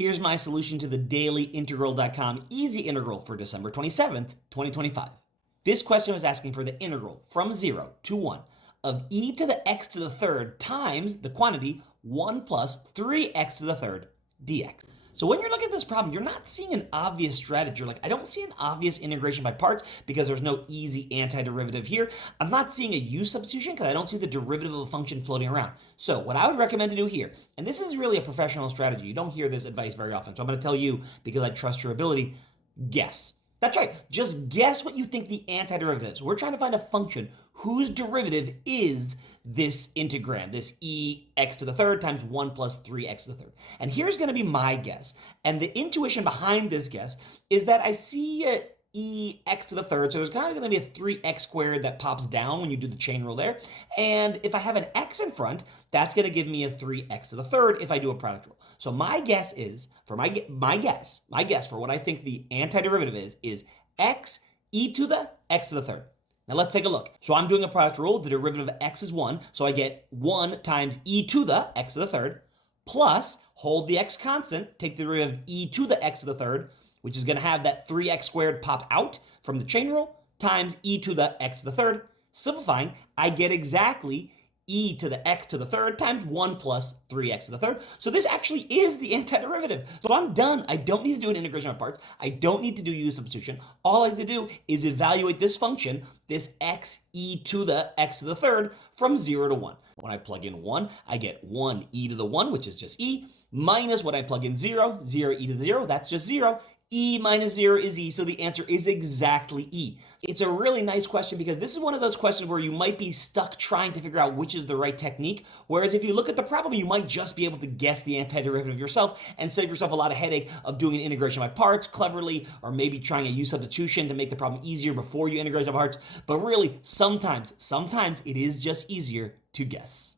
Here's my solution to the dailyintegral.com easy integral for December 27th, 2025. This question was asking for the integral from 0 to 1 of e to the x to the third times the quantity 1 plus 3x to the third dx. So when you're looking at this problem, you're not seeing an obvious strategy. You're like, I don't see an obvious integration by parts because there's no easy antiderivative here. I'm not seeing a u substitution because I don't see the derivative of a function floating around. So what I would recommend to do here, and this is really a professional strategy. You don't hear this advice very often. So I'm going to tell you, because I trust your ability, guess. That's right. Just guess what you think the antiderivative is. We're trying to find a function whose derivative is this integrand, this x to the third times 1 plus 3x to the third. And here's going to be my guess. And the intuition behind this guess is that I see x to the third, so there's kind of going to be a 3x squared that pops down when you do the chain rule there. And if I have an x in front, that's going to give me a 3x to the third if I do a product rule. So my guess is, for my guess for what I think the antiderivative is x e to the x to the third. Now let's take a look. So I'm doing a product rule. The derivative of x is 1, so I get 1 times e to the x to the third, plus, hold the x constant, take the derivative of e to the x to the third, which is going to have that 3x squared pop out from the chain rule, times e to the x to the third. Simplifying, I get exactly e to the x to the third times 1 plus 3x to the third. So this actually is the antiderivative. So I'm done. I don't need to do an integration by parts. I don't need to do u substitution. All I have to do is evaluate this function, this x e to the x to the third, from 0 to 1. When I plug in 1, I get 1 e to the 1, which is just e, minus when I plug in 0, 0 e to the 0, that's just 0. E minus 0 is e, so the answer is exactly e. It's a really nice question because this is one of those questions where you might be stuck trying to figure out which is the right technique, whereas if you look at the problem, you might just be able to guess the antiderivative yourself and save yourself a lot of headache of doing an integration by parts cleverly, or maybe trying a u substitution to make the problem easier before you integrate by parts. But really, sometimes it is just easier to guess.